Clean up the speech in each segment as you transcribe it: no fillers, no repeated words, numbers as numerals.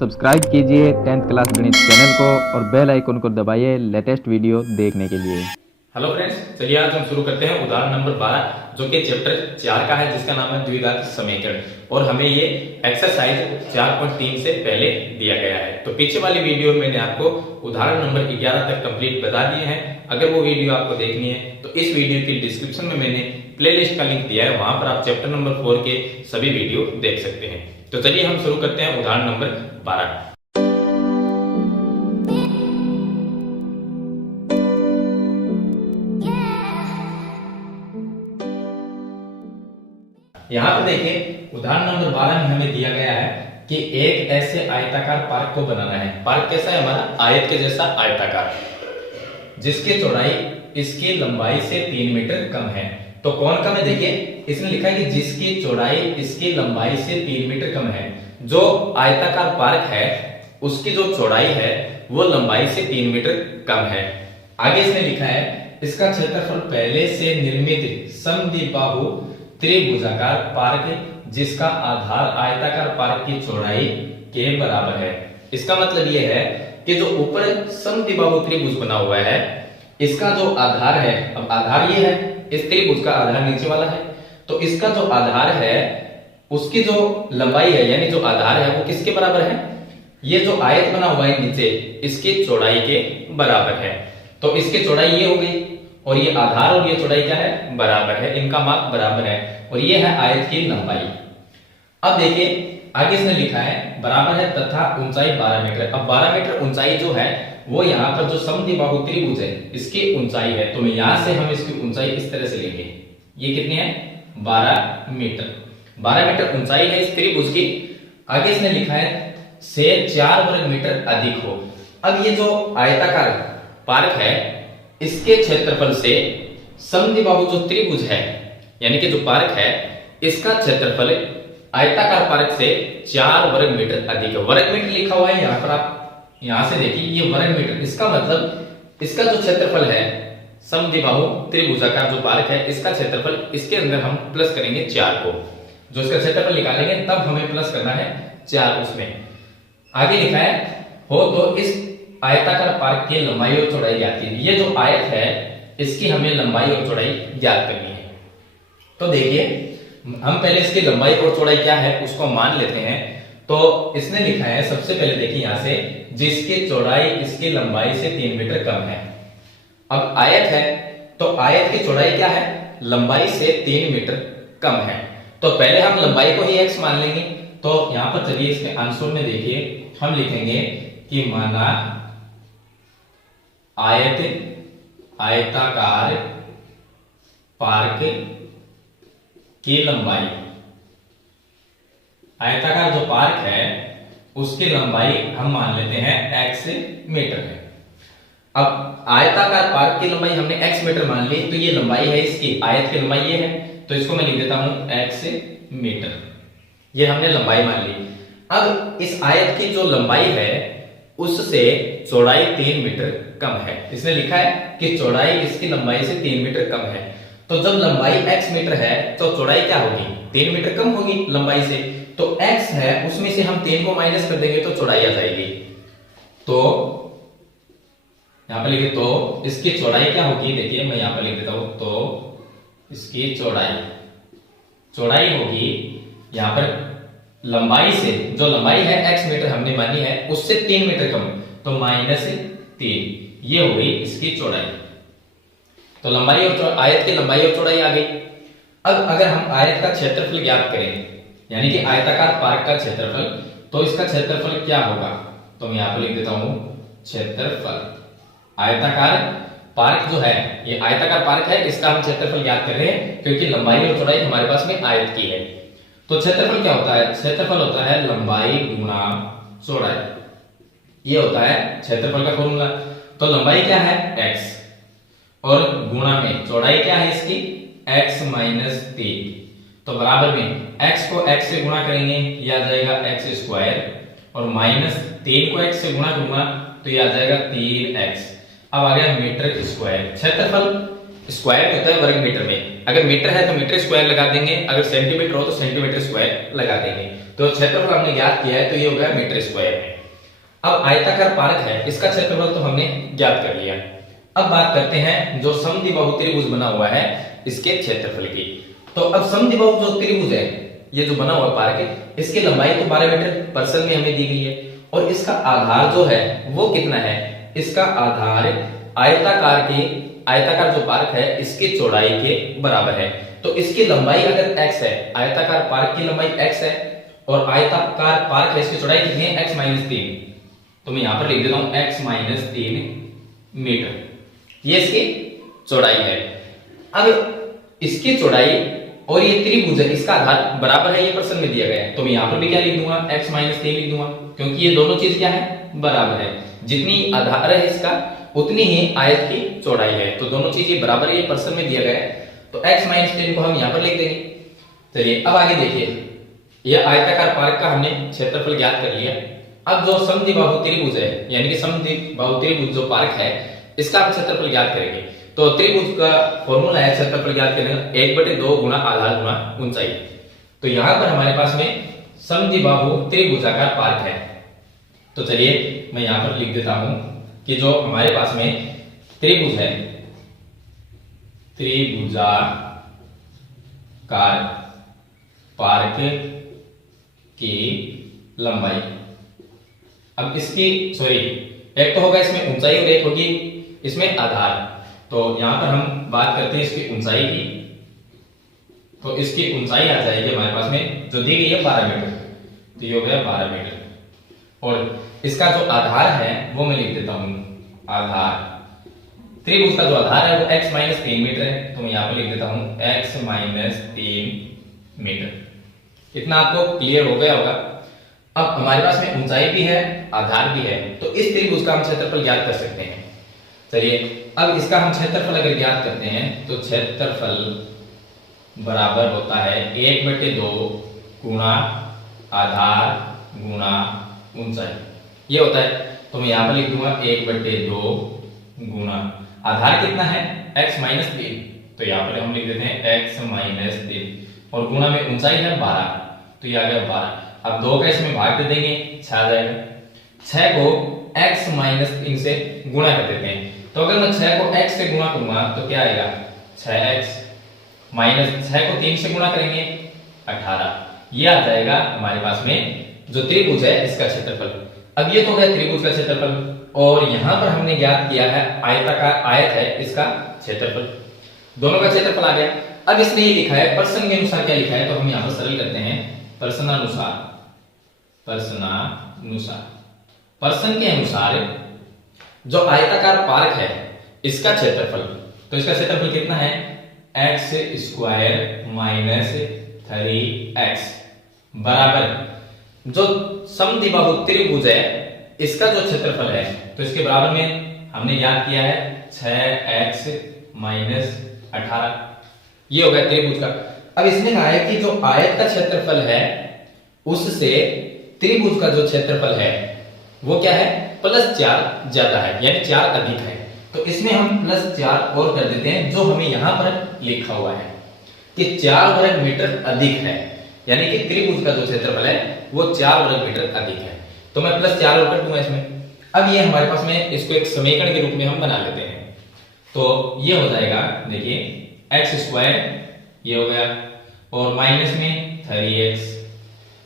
Subscribe कीजिए 10th class गणित channel को और बेल आइकन को दबाइए लेटेस्ट वीडियो देखने के लिए। हेलो फ्रेंड्स, चलिए आज हम शुरू करते हैं उदाहरण नंबर 12 जो कि चैप्टर 4 का है, जिसका नाम है द्विघात समीकरण। और हमें ये एक्सरसाइज 4.3 से पहले दिया गया है। तो पीछे वाली वीडियो में मैंने आपको उदाहरण नंबर 11 तक कंप्लीट बता दिए हैं। अगर वो वीडियो आपको देखनी है तो इस वीडियो की डिस्क्रिप्शन में मैंने प्लेलिस्ट का लिंक दिया है, वहां पर आप चैप्टर नंबर 4 के सभी वीडियो देख सकते हैं। तो चलिए हम शुरू करते हैं उदाहरण नंबर 12। यहाँ पर देखिए उदाहरण नंबर 12 में हमें दिया गया है कि एक ऐसे आयताकार पार्क को बनाना है। पार्क कैसा है? हमारा आयत के जैसा आयताकार, जिसकी चौड़ाई इसकी लंबाई से 3 मीटर कम है। तो कौन कम है? देखिए इसने लिखा है कि जिसकी चौड़ाई इसकी लंबाई से 3 मीटर कम है। जो आयताकार पार्क है उसकी जो चौड़ाई है वो लंबाई से 3 मीटर कम है। आगे इसने लिखा है इसका क्षेत्रफल पहले से निर्मित समद्विबाहु त्रिभुजाकार पार्क जिसका आधार आयताकार पार्क की चौड़ाई के बराबर है। इसका मतलब यह है कि जो ऊपर समद्विबाहु त्रिभुज बना हुआ है इसका जो आधार है, अब आधार ये है, इस त्रिभुज का आधार नीचे वाला है, तो इसका जो आधार है उसकी जो लंबाई है यानी जो आधार है वो किसके बराबर है? ये जो आयत बना हुआ है नीचे इसकी चौड़ाई के बराबर है। तो इसकी चौड़ाई ये हो गई और ये आधार और ये चौड़ाई क्या है? बराबर है, इनका माप बराबर है और ये है आयत की लंबाई। अब देखिए आगे इसने लिखा है बराबर है तथा ऊंचाई 12 मीटर। अब 12 मीटर ऊंचाई जो है वो यहाँ पर जो समद्विबाहु त्रिभुज है इसकी ऊंचाई है। तो यहां से हम इसकी ऊंचाई इस तरह से लेंगे। ये कितनी है? 12 मीटर। 12 मीटर ऊंचाई है इस त्रिभुज की। आगे इसने लिखा है से 4 वर्ग मीटर अधिक हो। अब ये जो आयताकार पार्क है इसके क्षेत्रफल से समद्विबाहु जो त्रिभुज है यानी कि जो पार्क है इसका क्षेत्रफल आयताकार पार्क से 4 वर्ग मीटर अधिक है। वर्ग मीटर लिखा हुआ है यहाँ पर, आप यहां से देखिए ये वर्ग मीटर। इसका मतलब इसका जो क्षेत्रफल है समद्विबाहु त्रिभुजाकार जो पार्क है इसका क्षेत्रफल, इसके अंदर हम प्लस करेंगे 4 को। जो इसका क्षेत्रफल निकालेंगे तब हमें प्लस करना है 4 उसमें। आगे लिखा है हो तो इस आयताकार पार्क की लंबाई और चौड़ाई ज्ञात कीजिए। ये जो आयत है इसकी हमें लंबाई और चौड़ाई ज्ञात करनी है। तो देखिए हम पहले इसकी लंबाई और चौड़ाई क्या है उसको मान लेते हैं। तो इसने लिखा है सबसे पहले देखिए यहां से जिसकी चौड़ाई इसकी लंबाई से 3 मीटर कम है। अब आयत है तो आयत की चौड़ाई क्या है? लंबाई से 3 मीटर कम है। तो पहले हम लंबाई को ही x मान लेंगे। तो यहां पर चलिए इसके आंसर में देखिए हम लिखेंगे कि माना आयताकार पार्क की लंबाई, आयताकार जो पार्क है उसकी लंबाई हम मान लेते हैं x मीटर है। अब आयताकार पार्क की लंबाई हमने x मीटर मान ली, तो ये लंबाई है इसकी, आयत की लंबाई ये है, तो इसको मैं लिख देता हूं x मीटर। ये हमने लंबाई मान ली। अब इस आयत की जो लंबाई है उससे चौड़ाई 3 मीटर कम है। इसने लिखा है कि चौड़ाई इसकी लंबाई से 3 मीटर कम है। तो जब लंबाई x मीटर है तो चौड़ाई क्या होगी? 3 मीटर कम होगी लंबाई से। तो x है उसमें से हम 3 को माइनस कर देंगे तो चौड़ाई आ जाएगी। तो यहां पर लिखे तो इसकी चौड़ाई क्या होगी? देखिए मैं यहां पर लिख देता हूं। तो इसकी चौड़ाई होगी यहां पर लंबाई से, जो लंबाई है x मीटर हमने मानी है उससे 3 मीटर कम, तो -3 ये हो गई इसकी चौड़ाई। तो लंबाई और आयत की लंबाई और चौड़ाई आ गई। अब अगर हम आयत का क्षेत्रफल ज्ञात करें यानी कि आयताकार पार्क का क्षेत्रफल, तो इसका क्षेत्रफल क्या होगा? तो मैं यहां पर लिख देता हूं क्षेत्रफल। आयताकार पार्क जो है ये आयताकार पार्क है, इसका हम क्षेत्रफल ज्ञात कर रहे हैं क्योंकि लंबाई और चौड़ाई हमारे पास में आयत की है। तो क्षेत्रफल क्या होता है? क्षेत्रफल होता है लंबाई गुना चौड़ाई। ये होता है क्षेत्रफल का फॉर्मूला। तो लंबाई क्या है? x और गुणा में चौड़ाई क्या है इसकी? x minus 3। तो बराबर में x को x से गुणा करेंगे ये आ जाएगा x स्क्वायर और -3 को x से गुणा करूंगा तो ये आ जाएगा 3x। अब आ गया मीटर स्क्वायर। क्षेत्रफल स्क्वायर होता है वर्ग मीटर में, अगर मीटर है तो मीटर स्क्वायर लगा देंगे, अगर सेंटीमीटर हो तो सेंटीमीटर स्क्वायर लगा देंगे। तो क्षेत्रफल हमने ज्ञात किया है, तो ये हो गया मीटर स्क्वायर में। अब आयताकार पार्क है, इसका क्षेत्रफल तो हमने ज्ञात कर लिया। अब बात करते हैं जो समद्विबाहु त्रिभुज बना हुआ है इसके क्षेत्रफल की। तो अब समद्विबाहु जो त्रिभुज है, ये जो बना हुआ पार्क है, इसकी लंबाई तो 12 मीटर पर्सन में हमें दी गई है, और इसका आधार जो है वो कितना है, इसका आधार आयताकार जो पार्क है इसकी चौड़ाई के बराबर है। तो इसकी लंबाई अगर x है, आयताकार पार्क की लंबाई x है और आयताकार पार्क है, इसकी चौड़ाई कितनी है, x - 3। तो मैं यहां पर लिख देता हूं x - 3 मीटर, ये इसकी चौड़ाई है। अब इसकी चौड़ाई और ये त्रिभुज है, इसका आधार बराबर है, ये पर्सन में दिया गया है, तो मैं यहां पर भी क्या लिख दूंगा, x - 3 लिख दूंगा, क्योंकि ये दोनों चीज क्या है, बराबर है। जितनी आधार है इसका उतनी ही आयत की चौड़ाई है, तो दोनों चीजें बराबर, ये पर्सन में दिया गया है, तो x - 3 को हम यहां पर लिख देंगे। चलिए अब आगे देखिए, यह आयताकार पार्क का हमने क्षेत्रफल ज्ञात कर लिया। अब जो समद्विबाहु त्रिभुज है, यानी कि समद्विबाहु त्रिभुज जो पार्क है, इसका हम क्षेत्रफल ज्ञात करेंगे। तो त्रिभुज का फॉर्मूला है क्षेत्रफल ज्ञात करने का 1/2 गुना आधार गुना ऊंचाई। तो यहां पर हमारे पास में समद्विबाहु त्रिभुजाकार पार्क है। तो चलिए मैं यहां पर लिख देता हूं कि जो हमारे पास में त्रिभुज है, त्रिभुजाकार पार्क की लंबाई, अब इसकी एक तो होगा इसमें ऊंचाई और एक होगी इसमें आधार। तो यहां पर हम बात करते हैं इसकी ऊंचाई की। तो इसकी ऊंचाई आ जाएगी हमारे पास में जो दी गई है 12 मीटर, तो ये हो गया 12 मीटर। और इसका जो आधार है वो मैं लिख देता हूं, आधार त्रिभुज का जो आधार है वो x - 3 मीटर है, तो मैं यहां पर लिख देता हूं x - 3 मीटर। इतना आपको क्लियर हो गया होगा। अब हमारे पास में ऊंचाई भी है, आधार भी है, तो इस त्रिभुज का हम क्षेत्रफल ज्ञात कर सकते हैं। चलिए अब इसका हम क्षेत्रफल अगर ज्ञात करते हैं तो क्षेत्रफल बराबर होता है 1/2 गुना आधार गुना ऊंचाई, ये होता है। तो मैं यहां पर लिख दूंगा 1/2 गुना आधार कितना है, x - 3, तो यहां पर हम लिख देते हैं x - 3 और गुना में ऊंचाई है 12, तो ये आ गया 12। अब 2 का इसमें भाग दे देंगे, 6 आ जाएगा। 6 को x - 3 से गुणा कर देते हैं, तो अगर मैं 6 को x से गुणा करूंगा तो क्या आएगा, 6x माइनस 6 को 3 से गुणा करेंगे 18, ये आ जाएगा हमारे पास में जो त्रिभुज है इसका क्षेत्रफल। अब ये तो गया त्रिभुज का क्षेत्रफल, और यहां पर हमने ज्ञात किया है आयताकार आयत है इसका क्षेत्रफल, दोनों का क्षेत्रफल आ गया। अब इसने ये लिखा है पर्सन के अनुसार, क्या लिखा है, तो हम यहां पर सरल करते हैं, पर्सनानुसार पर्सन के अनुसार जो आयताकार पार्क है इसका क्षेत्रफल, तो इसका क्षेत्रफल कितना है, x² - 3x बराबर जो समद्विबाहु त्रिभुज है इसका जो क्षेत्रफल है, तो इसके बराबर में हमने ज्ञात किया है 6x - 18, ये हो गया त्रिभुज का। अब इसने कहा है कि जो आयत का क्षेत्रफल है उससे त्रिभुज का जो क्षेत्रफल है वो क्या है, +4 ज्यादा है, यानी 4 अधिक है। तो इसमें हम +4 और कर देते हैं, जो हमें यहां पर लिखा हुआ है कि 4 वर्ग मीटर अधिक है, यानी कि त्रिभुज का जो क्षेत्रफल है वो 4 वर्ग मीटर अधिक है। तो मैं +4 और कर दूंगा इसमें। अब ये हमारे पास में इसको एक समीकरण के रूप में हम बना लेते हैं, तो ये हो जाएगा, देखिए x² ये हो गया और माइनस में 3x,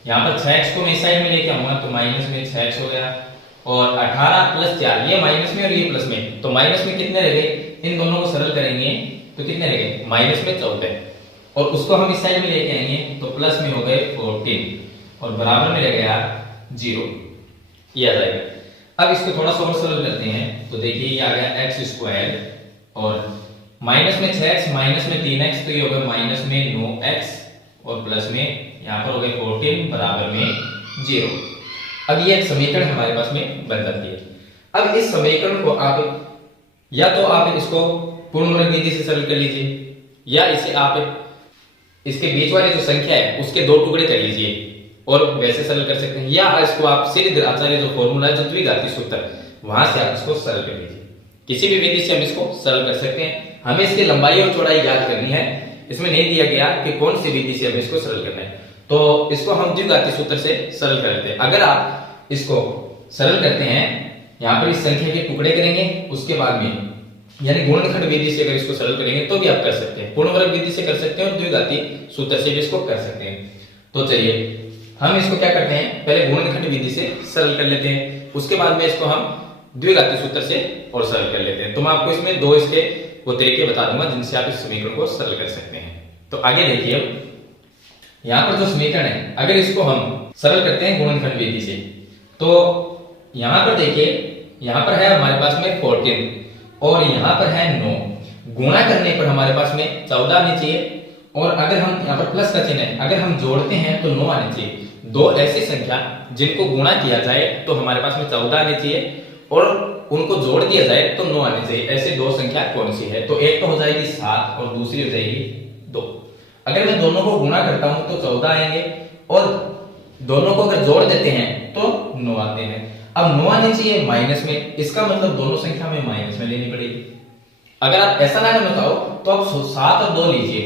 यहां पर 6x को मैं इस साइड में लेके आऊंगा तो माइनस में 6x हो गया, और 18 + 4 ये माइनस में और ये प्लस में, तो माइनस में कितने रह गए, इन दोनों को सरल करेंगे तो कितने रह गए, माइनस में 14, और उसको हम इस साइड में लेके आएंगे तो प्लस में हो गए 14 और बराबर में रह गया 0, ये आ जाएगा। अब इसको थोड़ा सा और सरल करते हैं, तो देखिए ये आ गया x² और माइनस में 6x माइनस में 3x, तो ये हो गया माइनस में 9x और प्लस में यहां पर हो गए 14 बराबर में 0। अब ये एक समीकरण हमारे पास में बन जाती है। अब इस समीकरण को आप या तो आप इसको पूर्ण वर्ग विधि से सरल कर लीजिए, या इसे आप इसके बीच वाली जो संख्या है उसके 2 टुकड़े कर लीजिए और वैसे सरल कर सकते हैं, या इसको आप सीधे आचार्य जो फॉर्मूला है जो द्विघाती सूत्र वहां से आप इसको सरल कर लीजिए। किसी भी विधि से हम इसको सरल कर सकते हैं। हमें इसकी लंबाई और चौड़ाई ज्ञात करनी है, इसमें नहीं दिया गया कि कौन सी विधि से हमें इसको सरल करना है। तो तो इसको हम द्विघाती सूत्र से सरल कर लेते हैं। अगर आप इसको सरल करते हैं, यहाँ पर इस संख्या के टुकड़े करेंगे, उसके बाद में यानी गुणनखंड विधि से अगर इसको सरल करेंगे तो भी आप कर सकते हैं, पूर्ण वर्ग विधि से कर सकते हैं और द्विघाती सूत्र से भी इसको कर सकते हैं। तो चलिए हम इसको क्या करते हैं, पहले गुणनखंड विधि से सरल कर लेते हैं, उसके बाद में इसको हम द्विघाती सूत्र से और सरल कर लेते हैं। तो मैं आपको इसमें दो इसके वो तरीके बता दूंगा जिनसे आप इस समीकरण को सरल कर सकते हैं। तो आगे देखिए, यहाँ पर जो समीकरण है अगर इसको हम सरल करते हैं गुणनखंड विधि से, तो यहाँ पर देखिए, यहाँ पर है हमारे पास में 14 और यहाँ पर है 9, गुणा करने पर हमारे पास में 14 आनी चाहिए, और अगर हम यहाँ पर प्लस का चिन्ह है, अगर हम जोड़ते हैं तो 9 आनी चाहिए। दो ऐसी संख्या जिनको गुणा किया जाए तो हमारे पास में 14 आनी चाहिए, और उनको जोड़ दिया जाए तो 9 आनी चाहिए। ऐसे दो संख्या कौन सी है, तो एक तो हो जाएगी 7 और दूसरी हो जाएगी 2। अगर मैं दोनों को गुणा करता हूं तो 14 आएंगे, और दोनों को अगर जोड़ देते हैं तो 9 आते हैं। अब 9 आनी चाहिए माइनस में, इसका मतलब दोनों संख्या में माइनस में लेनी पड़ेगी। अगर आप ऐसा ना करना चाहो तो आप 7 और 2 लीजिए,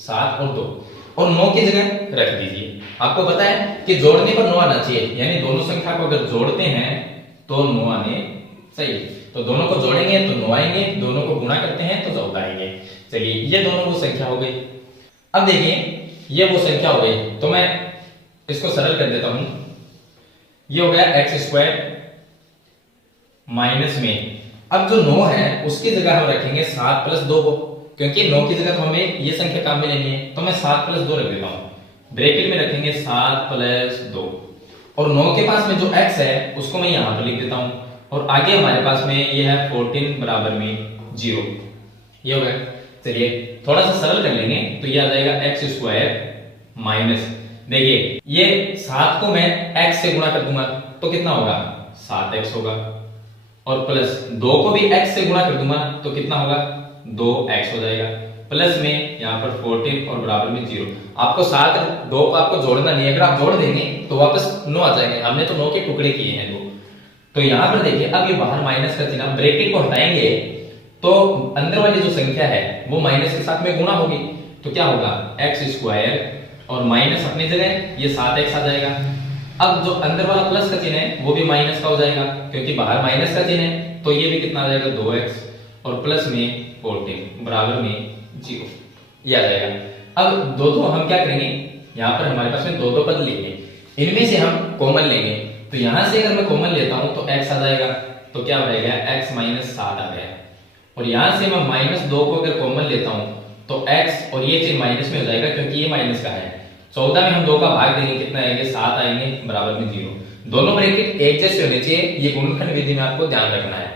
7 और 2, और 9 की जगह रख दीजिए। आपको पता है कि जोड़ने पर 9 आना चाहिए, यानी दोनों संख्या को अगर जोड़ते हैं तो 9 आने चाहिए। तो दोनों को जोड़ेंगे तो 9 आएंगे, दोनों को गुणा करते हैं तो 14 आएंगे। चलिए ये दोनों वो संख्या हो गई। अब देखिए ये वो संख्या हो गई, तो मैं इसको सरल कर देता हूं। ये हो गया x² माइनस में, अब जो 9 है उसकी जगह हम रखेंगे 7 प्लस 2 को, क्योंकि 9 की जगह तो हमें ये संख्या काम में लेनी है, तो मैं 7 प्लस 2 रख देता हूं। ब्रैकेट में रखेंगे 7 प्लस 2, और 9 के पास में जो x है उसको मैं यहां पर लिख देता हूं, और आगे हमारे पास में ये है 14 बराबर में 0। ये हो गया। चलिए थोड़ा सा सरल कर लेंगे तो ये आ जाएगा x² माइनस, देखिए ये 7 को मैं x से गुणा कर दूंगा तो कितना होगा, 7x होगा, और प्लस 2 को भी x से गुणा कर दूंगा तो कितना होगा, 2x हो जाएगा, प्लस में यहाँ पर 14 और बराबर में 0। आपको 7 2 को आपको जोड़ना नहीं है, अगर आप जोड़ देंगे तो वापस 9 आ जाएंगे। हमने तो 9 के टुकड़े किए हैं 2। तो यहाँ पर देखिए, अब ये बाहर माइनस का चिन्ह, ब्रैकेट को हटाएंगे तो अंदर वाली जो संख्या है वो माइनस के साथ में गुणा होगी, तो क्या होगा, x² और माइनस अपनी जगह ये 7x आ जाएगा। अब जो अंदर वाला प्लस का चिन्ह है वो भी माइनस का हो जाएगा, क्योंकि बाहर माइनस का चिन्ह है, तो ये भी कितना आ जाएगा, 2x और प्लस में 14 बराबर में 0, ये आ जाएगा। अब दो हम क्या करेंगे, यहाँ पर हमारे पास में दो पद लेंगे, इनमें से हम कॉमन लेंगे। तो यहां से अगर मैं कॉमन लेता हूं तो x आ जाएगा, तो क्या रहेगा, x माइनस 7 आ गया, और यहां से मैं -2 को अगर कॉमन लेता हूं तो x और ये चीज माइनस में हो जाएगा, क्योंकि ये माइनस का है। 14 में हम 2 का भाग देंगे, कितना आएंगे, 7 आएंगे, बराबर में 0। दोनों ब्रैकेट एक जैसे होने चाहिए, ये गुणनखंड विधि में आपको ध्यान रखना है।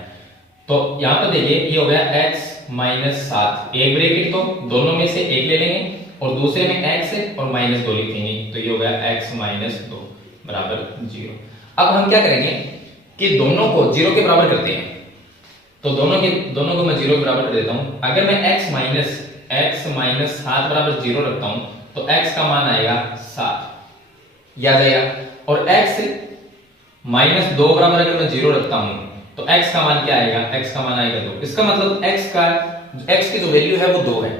तो यहाँ पर देखिए ये हो गया x माइनस 7, एक ब्रैकेट तो दोनों में से एक ले लेंगे और दूसरे में x और -2 लिखेंगे, तो ये हो गया x माइनस 2 बराबर 0। अब हम क्या करेंगे कि दोनों को 0 के बराबर करते हैं, तो दोनों को मैं 0 के बराबर कर देता हूं। अगर मैं x माइनस 7 बराबर 0 रखता हूं तो x का मान आएगा 7, यह आ जाएगा, और x माइनस 2 बराबर अगर मैं 0 रखता हूं तो x का मान क्या आएगा, x का मान आएगा 2। इसका मतलब x की जो वैल्यू है वो 2 है,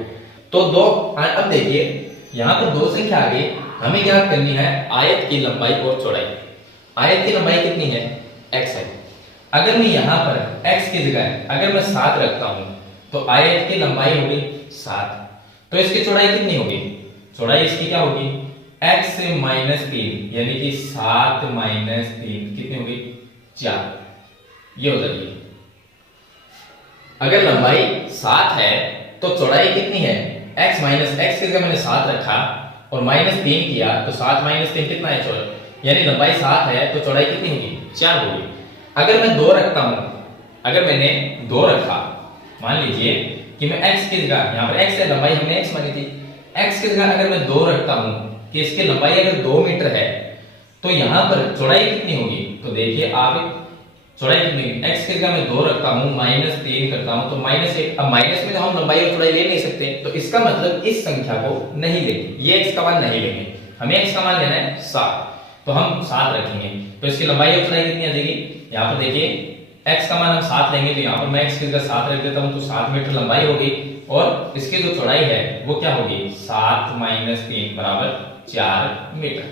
तो 2। अब देखिए यहां पर दो संख्या आ गई, हमें क्या करनी है, आयत की लंबाई और चौड़ाई। आयत की लंबाई कितनी है, x है। अगर मैं यहां पर x की जगह अगर मैं 7 रखता हूं तो आयत की लंबाई होगी 7, तो इसकी चौड़ाई कितनी होगी, चौड़ाई इसकी क्या होगी, x माइनस 3, यानी कि 7 माइनस 3 कितनी होगी, 4, ये हो जाएगी। अगर लंबाई 7 है तो चौड़ाई कितनी है, x माइनस x की जगह मैंने 7 रखा और -3 किया, तो 7 माइनस 3 कितना है, 14, यानी लंबाई 7 है तो चौड़ाई कितनी होगी, 4 होगी। अगर मैं 2 रखता हूं, अगर मैंने 2 रखा, मान लीजिए कि मैं x की जगह, यहां पर x है, लंबाई हमने x मानी थी, x की जगह अगर मैं 2 रखता हूं कि इसकी लंबाई अगर 2 मीटर है तो यहां पर चौड़ाई कितनी होगी, तो देखिए आप चौड़ाई कितनी होगी, x की जगह मैं 2 रखता हूं, -3 करता हूं तो -1। अब माइनस में तो हम लंबाई और चौड़ाई ले नहीं सकते, तो इसका मतलब इस संख्या को नहीं लेंगे, ये x का मान नहीं लेंगे, हमें x का मान लेना है 7, तो हम 7 रखेंगे, तो इसकी लंबाई और चौड़ाई कितनी आ जाएगी, यहाँ पर देखिए x का मान हम 7 लेंगे, तो यहाँ पर मैं x की जगह 7 रख देता हूँ, तो 7 मीटर लंबाई होगी, और इसकी जो चौड़ाई है वो क्या होगी, 7 माइनस 3 बराबर 4 मीटर,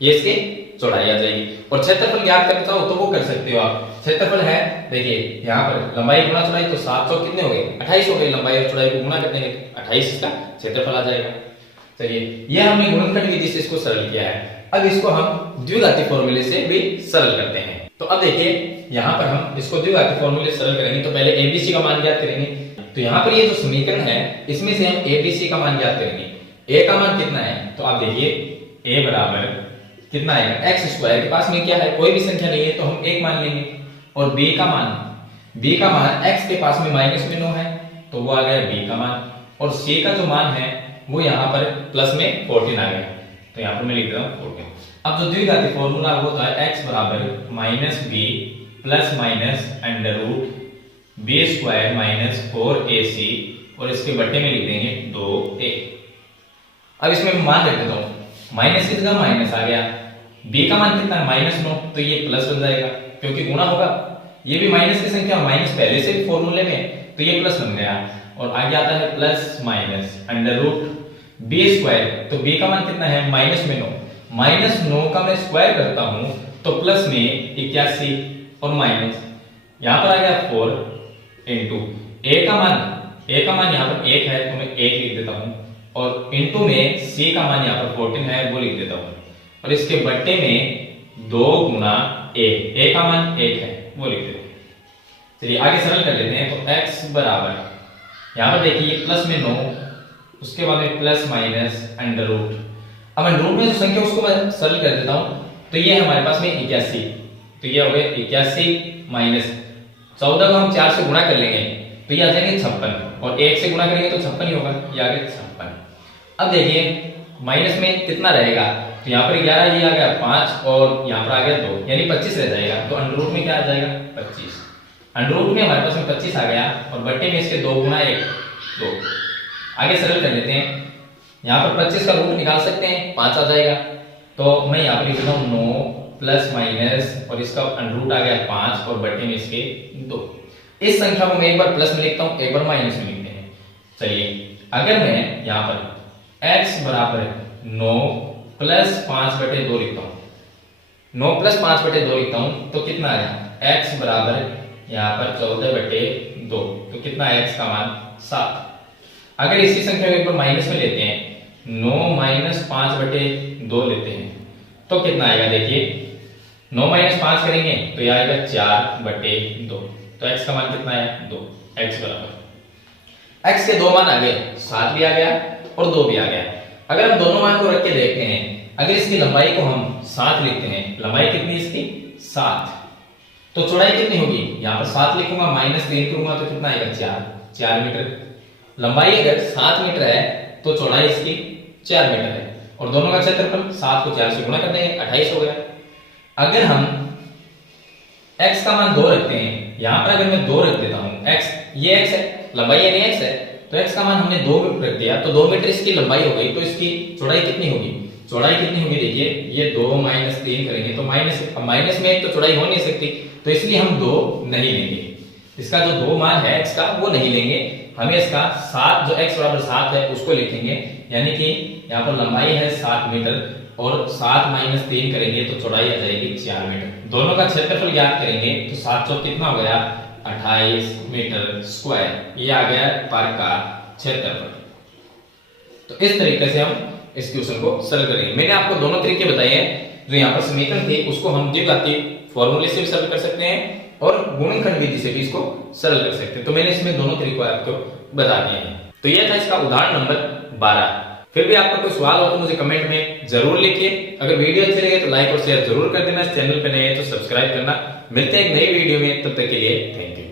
ये इसकी चौड़ाई आ जाएगी। और क्षेत्रफल ज्ञात करना चाहो तो वो कर सकते हो आप। क्षेत्रफल है, देखिए यहाँ पर लंबाई गुना चौड़ाई, तो 7 चौक कितने हो गए 28 हो गए, लंबाई और चौड़ाई को गुना करते हैं 28 इसका क्षेत्रफल आ जाएगा। चलिए ये हमने गुणनखंड विधि से इसको सरल किया है। अब इसको हम द्विघाती फॉर्मूले से भी सरल करते हैं। तो अब देखिए यहाँ पर हम इसको द्विघाती फॉर्मूले से सरल करेंगे तो पहले एबीसी का मान ज्ञात करेंगे। तो यहाँ पर ये जो समीकरण है इसमें से हम एबीसी का मान ज्ञात करेंगे। ए का मान कितना है, तो आप देखिए ए बराबर कितना आएगा, एक्स स्क्वायर के पास में क्या है, कोई भी संख्या नहीं है तो हम 1 मान लेंगे। और बी का मान एक्स के पास में माइनस में 9 है तो वो आ गया बी का मान। और सी का जो मान है वो यहाँ पर प्लस में 14 आ गया, तो यहाँ पर मैं लिख रहा हूँ 14। अब जो द्विघाती फॉर्मूला होता है x बराबर minus b plus minus under root b square minus 4ac और इसके बट्टे में लिख देंगे 2a। अब इसमें मैं मान रख देता हूँ, माइनस की जगह माइनस आ गया, b का मान कितना है -9 तो ये प्लस बन जाएगा क्योंकि गुणा होगा, ये भी माइनस की संख्या, माइनस पहले से भी फॉर्मूले में तो ये प्लस बन गया। और आगे आता है plus minus under root b square, तो b का मान कितना है -9 का मैं स्क्वायर करता हूं तो प्लस में 81 और माइनस यहां पर आ गया 4 इंटू a का मान यहां पर 1 है तो मैं 1 लिख देता हूं और इंटू में c का मान यहां पर 14 है वो लिख देता हूं और इसके बट्टे में 2 गुना a का मान 1 है वो लिख देता हूं। चलिए आगे सरल कर लेते हैं। तो x बराबर यहां पर देखिए प्लस में 9, उसके बाद में प्लस माइनस अंडर रूट, अब अंडर रूट में जो संख्या उसको मैं सरल कर देता हूं तो ये है हमारे पास में 81, तो ये हो गया 81 माइनस 14 को हम 4 से गुणा कर लेंगे तो ये आ जाएंगे 56 और 1 से गुणा करेंगे तो 56 ही होगा, ये आ गया 56। अब देखिए माइनस में कितना रहेगा, तो यहाँ पर 11 ये आ गया 5 और यहाँ पर आ गया 2 यानी 25 रह जाएगा, तो अंडर रूट में क्या आ जाएगा 25। अंडर रूट में हमारे पास में 25 आ गया और बट्टे में इसके 2 गुना 1 2। आगे सरल कर लेते हैं, यहाँ पर 25 का रूट निकाल सकते हैं 5 आ जाएगा, तो मैं यहाँ पर लिख देता हूँ 9 प्लस माइनस और इसका अंडर रूट आ गया 5 और बट्टे में इसके 2। इस संख्या को मैं एक बार प्लस में लिखता हूँ एक बार माइनस में लिखते हैं। चलिए अगर मैं यहाँ पर x बराबर 9 प्लस 5 बटे 2 लिखता हूँ, 9 प्लस 5 बटे 2 लिखता हूँ तो कितना आया, x बराबर यहाँ पर 14 बटे 2, तो कितना है x का मान 7। अगर इसी संख्या को एक बार माइनस में लेते हैं 9 माइनस 5 बटे 2 लेते हैं तो कितना आएगा, देखिए 9 माइनस 5 करेंगे तो यह आएगा 4 बटे 2, तो x का मान कितना आया 2। x बराबर x के 2 मान आ गए, 7 भी आ गया और 2 भी आ गया। अगर हम दोनों मान को रख के देखते हैं, अगर इसकी लंबाई को हम 7 लिखते हैं, लंबाई कितनी इसकी 7, तो चौड़ाई कितनी होगी, यहाँ पर 7 लिखूंगा -3 करूंगा तो कितना आएगा 4 मीटर। लंबाई अगर 7 मीटर है तो चौड़ाई इसकी 4 मीटर है और दोनों का क्षेत्रफल 7 को 4 से गुणा कर देंगे 28 हो गया। अगर हम x का मान 2 रखते हैं, यहाँ पर अगर मैं 2 रख देता हूँ, x ये x है, लंबाई यानी x है, तो x का मान हमने 2 रख दिया तो 2 मीटर इसकी लंबाई हो गई, तो इसकी चौड़ाई कितनी होगी, देखिए ये 2 माइनस 3 करेंगे तो माइनस में एक तो चौड़ाई हो नहीं सकती, तो इसलिए हम 2 नहीं लेंगे, इसका जो 2 मान है x का वो नहीं लेंगे, हमें इसका 7 जो x बराबर 7 है उसको लिखेंगे, यानी कि यहाँ पर लंबाई है 7 मीटर और 7 माइनस 3 करेंगे तो चौड़ाई आ जाएगी 4 मीटर। दोनों का क्षेत्रफल ज्ञात करेंगे तो 7 चौक कितना हो गया 28 मीटर स्क्वायर, ये आ गया पार्क का क्षेत्रफल। तो इस तरीके से हम इस क्वेश्चन को सरल करेंगे। मैंने आपको दोनों तरीके बताए हैं, जो यहाँ पर समीकरण थे उसको हम द्विघाती फॉर्मूले से भी सरल कर सकते हैं और गुणनखंड विधि से भी इसको सरल कर सकते हैं, तो मैंने इसमें दोनों तरीकों आपको बता दिए हैं। तो यह था इसका उदाहरण नंबर 12। फिर भी आपका कोई सवाल हो तो मुझे कमेंट में जरूर लिखिए। अगर वीडियो अच्छी लगे तो लाइक और शेयर जरूर कर देना, चैनल पे नए हैं तो सब्सक्राइब करना। मिलते हैं एक नई वीडियो में, तब तक के लिए थैंक यू।